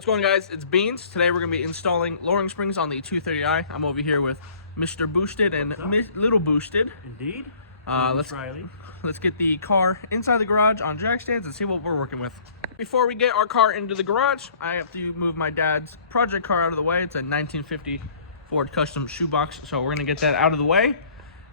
What's going on, guys? It's Beans. Today we're going to be installing lowering springs on the 230i. I'm over here with Mr. Boosted and Little Boosted. Indeed. Let's get the car inside the garage on jack stands and see what we're working with. Before we get our car into the garage, I have to move my dad's project car out of the way. It's a 1950 Ford Custom shoebox, so we're going to get that out of the way,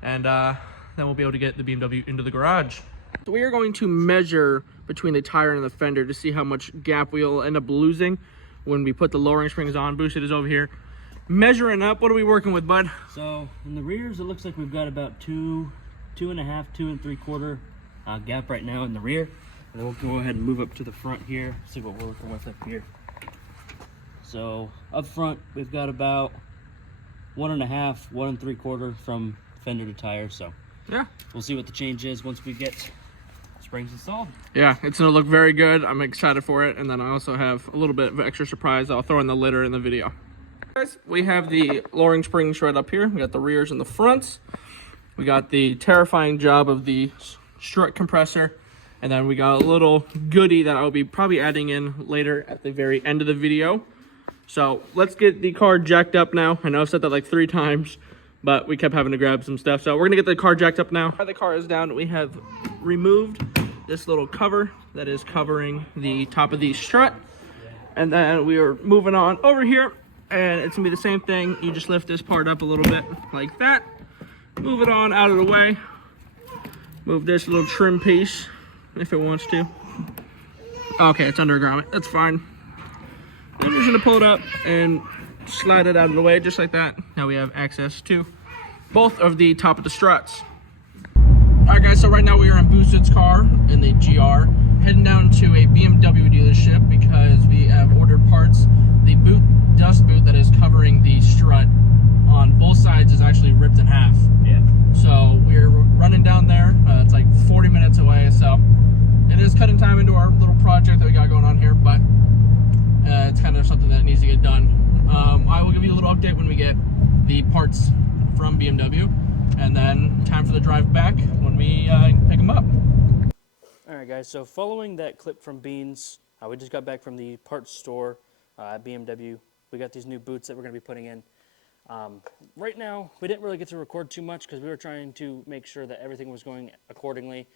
and then we'll be able to get the BMW into the garage. So we are going to measure between the tire and the fender to see how much gap we'll end up losing when we put the lowering springs on. Boosted is over here measuring up. What are we working with, bud? So in the rears, it looks like we've got about 2.5, 2 3/4 gap right now in the rear. And then we'll go ahead and move up to the front here, see what we're working with up here. So up front, we've got about 1.5, 1 3/4 from fender to tire. So yeah, we'll see what the change is once we get springs installed. Yeah, it's gonna look very good. I'm excited for it. And then I also have a little bit of extra surprise I'll throw in the litter in the video. Guys, we have the lowering springs right up here. We got the rears and the fronts. We got the terrifying job of the strut compressor, and then we got a little goodie that I'll be probably adding in later at the very end of the video. So let's get the car jacked up now. I know I've said that like 3 times, but we kept having to grab some stuff. So we're gonna get the car jacked up now. While the car is down, we have removed this little cover that is covering the top of the strut. And then we are moving on over here, and it's gonna be the same thing. You just lift this part up a little bit like that. Move it on out of the way. Move this little trim piece if it wants to. Okay, it's under a grommet, that's fine. I'm just gonna pull it up and slide it out of the way just like that. Now we have access to both of the top of the struts. All right, guys, so right now we are in Boosted's car in the GR, heading down to a BMW dealership because we have ordered parts. The dust boot that is covering the strut on both sides is actually ripped in half. Yeah. So we're running down there. It's like 40 minutes away, so it is cutting time into our little project that we got going on here, but it's kind of something that needs to get done. I will give you a little update when we get the parts from BMW, and then time for the drive back when we pick them up. All right, guys, so following that clip from Beans, we just got back from the parts store at BMW. We got these new boots that we're going to be putting in. Right now, we didn't really get to record too much because we were trying to make sure that everything was going accordingly.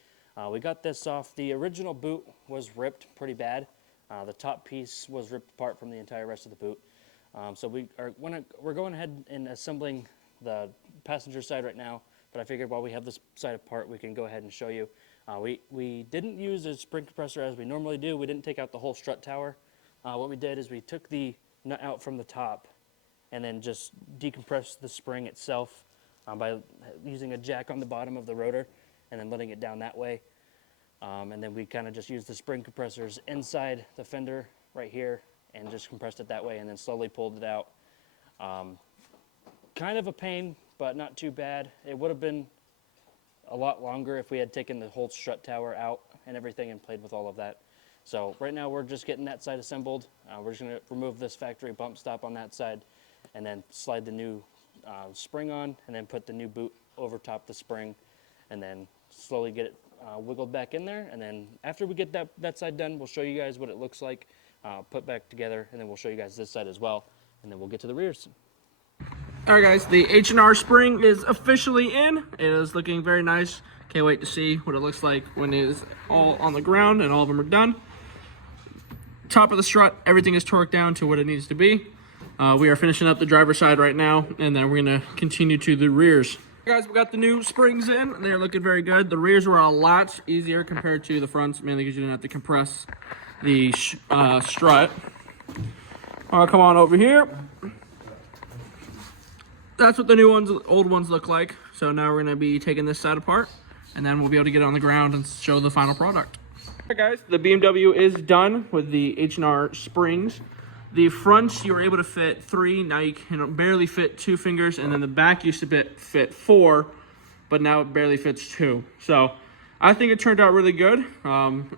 We got this off. The original boot was ripped pretty bad. The top piece was ripped apart from the entire rest of the boot. So we're going ahead and assembling the passenger side right now, but I figured while we have this side apart, we can go ahead and show you. We didn't use a spring compressor as we normally do. We didn't take out the whole strut tower. What we did is we took the nut out from the top and then just decompressed the spring itself by using a jack on the bottom of the rotor and then letting it down that way. And then we kind of just used the spring compressors inside the fender right here and just compressed it that way and then slowly pulled it out. Kind of a pain, but not too bad. It would have been a lot longer if we had taken the whole strut tower out and everything and played with all of that. So right now we're just getting that side assembled. We're just going to remove this factory bump stop on that side and then slide the new spring on and then put the new boot over top the spring and then slowly get it wiggled back in there. And then after we get that side done, we'll show you guys what it looks like, put back together, and then we'll show you guys this side as well, and then we'll get to the rears. All right, guys, the H&R spring is officially in. It is looking very nice. Can't wait to see what it looks like when it is all on the ground and all of them are done. Top of the strut, everything is torqued down to what it needs to be. We are finishing up the driver's side right now, and then we're gonna continue to the rears. Guys, we got the new springs in, and they're looking very good. The rears were a lot easier compared to the fronts, mainly because you didn't have to compress the strut. I'll come on over here. That's what the new ones, old ones look like. So now we're gonna be taking this side apart, and then we'll be able to get it on the ground and show the final product. All right, guys, the BMW is done with the H&R springs. The fronts, you were able to fit 3, now you can barely fit 2 fingers, and then the back used to fit 4, but now it barely fits 2. So I think it turned out really good.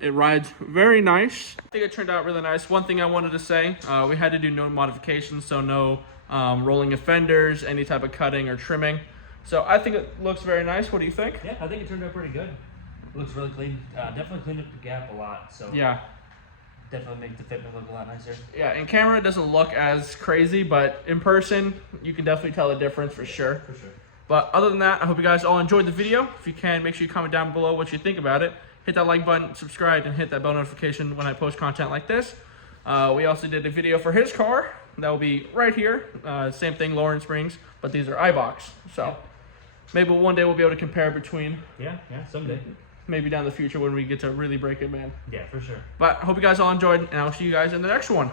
It rides very nice. I think it turned out really nice. One thing I wanted to say, we had to do no modifications, so no rolling of fenders, any type of cutting or trimming. So I think it looks very nice. What do you think? Yeah, I think it turned out pretty good. It looks really clean. Definitely cleaned up the gap a lot. So yeah. definitely make the fitment look a lot nicer. Yeah, in camera it doesn't look as crazy, but in person you can definitely tell the difference for sure. For sure. But other than that, I hope you guys all enjoyed the video. If you can, make sure you comment down below what you think about it. Hit that like button, subscribe, and hit that bell notification when I post content like this. We also did a video for his car. That will be right here. Same thing, lowering springs, but these are iBox. So maybe one day we'll be able to compare between. Yeah, someday. Maybe down the future when we get to really break it, man. Yeah, for sure. But I hope you guys all enjoyed, and I'll see you guys in the next one.